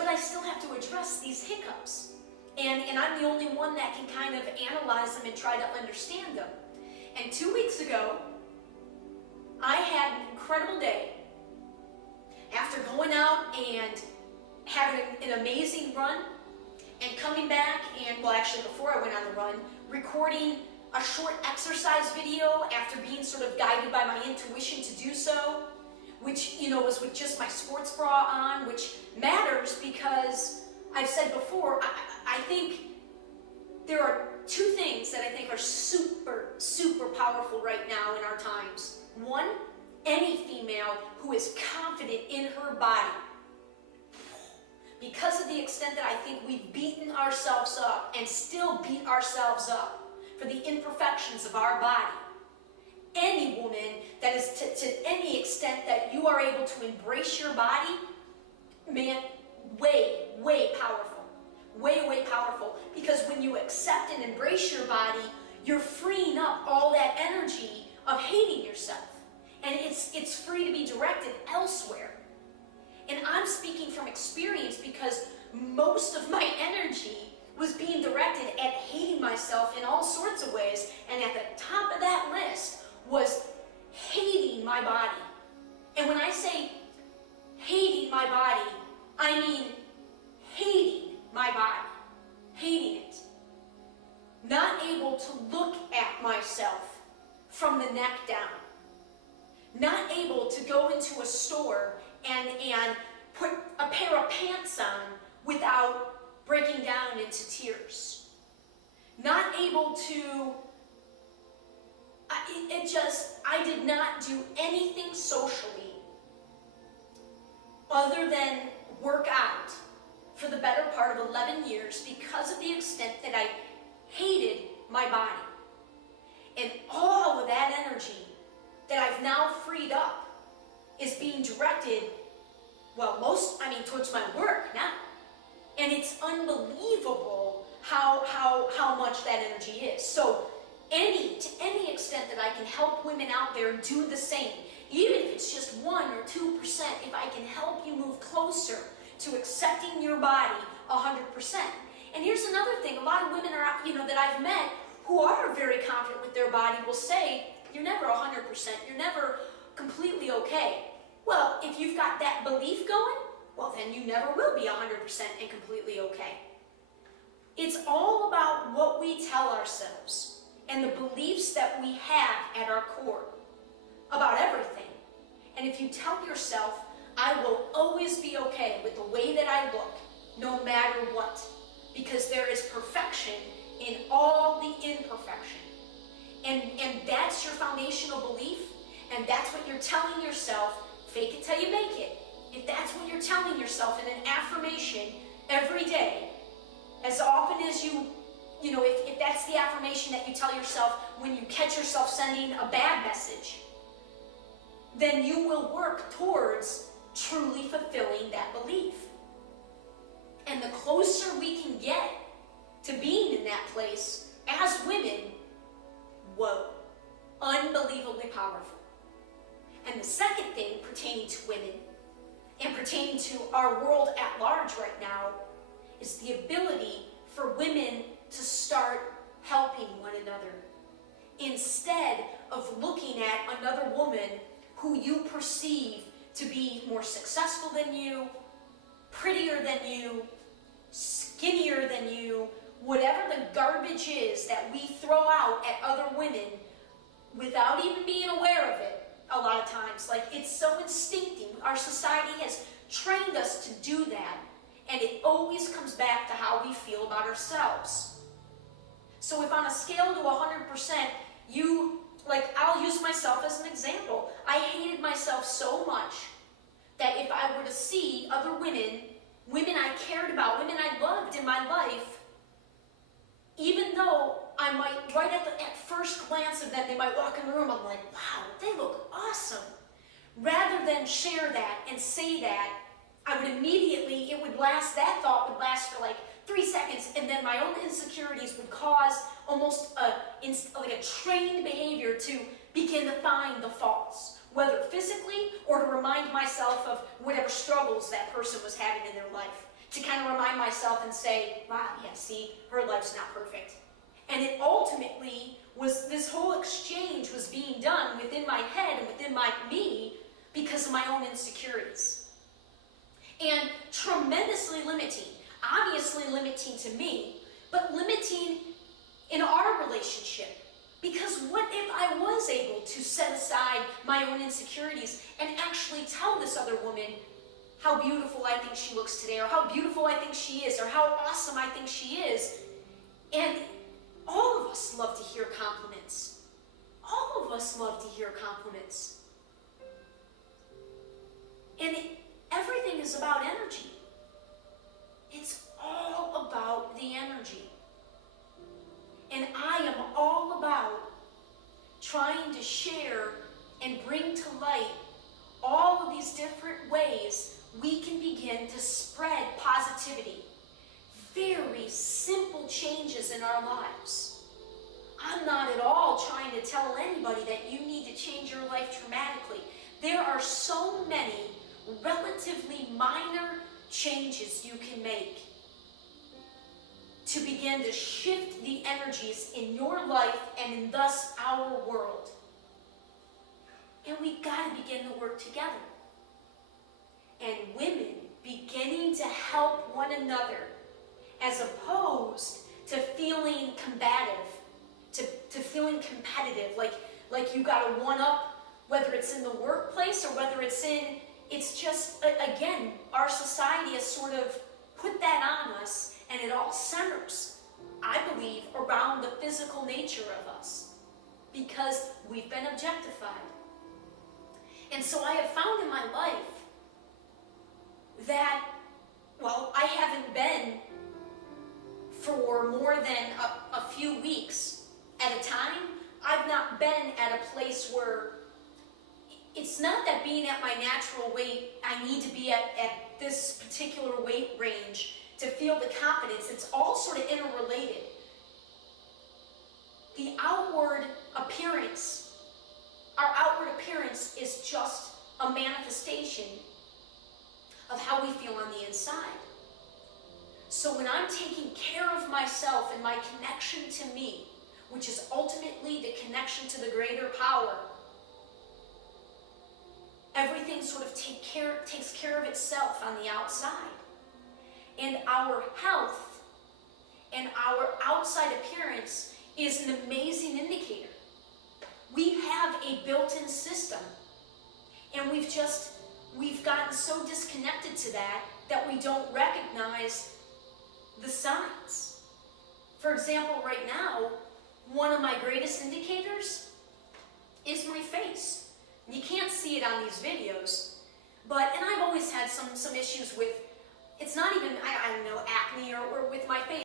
but I still have to address these hiccups. And I'm the only one that can kind of analyze them and try to understand them. And 2 weeks ago, I had an incredible day. After going out and having an amazing run, and coming back and, well, actually before I went on the run, recording a short exercise video after being sort of guided by my intuition to do so, which, was with just my sports bra on, which matters because I've said before, I think there are two things that I think are super, super powerful right now in our times. One, any female who is confident in her body. Because of the extent that I think we've beaten ourselves up and still beat ourselves up for the imperfections of our body. Any woman that is to any extent that you are able to embrace your body, man, way, way powerful. Way, way powerful. Because when you accept and embrace your body, you're freeing up all that energy of hating yourself. And it's free to be directed elsewhere. And I'm speaking from experience because most of my energy was being directed at hating myself in all sorts of ways. And at the top of that list was hating my body. And when I say hating my body, I mean hating my body. Hating it. Not able to look at myself from the neck down. Not able to go into a store and put a pair of pants on without breaking down into tears. Not able to, I did not do anything socially other than work out for the better part of 11 years because of the extent that I hated my body. And all of that energy that I've now freed up is being directed, well, towards my work now. And it's unbelievable how much that energy is. So to any extent that I can help women out there do the same, even if it's just 1 or 2%, if I can help you move closer to accepting your body 100%. And here's another thing, a lot of women are, that I've met who are very confident with their body will say, you're never 100%, you're never completely okay. Well, if you've got that belief going, well, then you never will be 100% and completely okay. It's all about what we tell ourselves and the beliefs that we have at our core about everything. And if you tell yourself, I will always be okay with the way that I look, no matter what, because there is perfection in all the imperfection. And that's your foundational belief, and that's what you're telling yourself, fake it till you make it. If that's what you're telling yourself in an affirmation every day, as often as if that's the affirmation that you tell yourself when you catch yourself sending a bad message, then you will work towards truly fulfilling that belief. And the closer we can get to being in that place as women, whoa, unbelievably powerful. And the second thing pertaining to women and pertaining to our world at large right now is the ability for women to start helping one another instead of looking at another woman who you perceive to be more successful than you, prettier than you, skinnier than you, whatever the garbage is that we throw out at other women without even being aware of it a lot of times. Like, it's so instinctive. Our society has trained us to do that, and it always comes back to how we feel about ourselves. So if on a scale to 100%, I'll use myself as an example. I hated myself so much that if I were to see other women I cared about, women I loved in my life, even though I might, right at first glance of them, they might walk in the room, I'm like, wow, they look awesome. Rather than share that and say that, I would immediately, that thought would last for like 3 seconds, and then my own insecurities would cause almost like a trained behavior to begin to find the faults, whether physically or to remind myself of whatever struggles that person was having in their life. to kind of remind myself and say, wow, yeah, see, her life's not perfect. And it ultimately was, this whole exchange was being done within my head and within me because of my own insecurities. And tremendously limiting, obviously limiting to me, but limiting in our relationship. Because what if I was able to set aside my own insecurities and actually tell this other woman how beautiful I think she looks today, or how beautiful I think she is, or how awesome I think she is. And all of us love to hear compliments. All of us love to hear compliments. And everything is about energy. It's all about the energy. And I am all about trying to share and bring to light all of these different ways we can begin to spread positivity. Very simple changes in our lives. I'm not at all trying to tell anybody that you need to change your life dramatically. There are so many relatively minor changes you can make to begin to shift the energies in your life and in thus our world. And we've got to begin to work together. And women beginning to help one another as opposed to feeling combative, to feeling competitive, like you got to one up, whether it's in the workplace or whether it's just, again, our society has sort of put that on us, and it all centers, I believe, around the physical nature of us, because we've been objectified. And so I have found in my life that, well, I haven't been for more than a few weeks at a time. I've not been at a place where it's not that being at my natural weight, I need to be at this particular weight range to feel the confidence. It's all sort of interrelated. The outward appearance, our outward appearance is just a manifestation of how we feel on the inside. So when I'm taking care of myself and my connection to me, which is ultimately the connection to the greater power, everything sort of takes care of itself on the outside. And our health and our outside appearance is an amazing indicator. We have a built-in system, and we've gotten so disconnected to that we don't recognize the signs. For example, right now, one of my greatest indicators is my face. You can't see it on these videos, and I've always had some issues with, it's not even, I don't know, acne or with my face.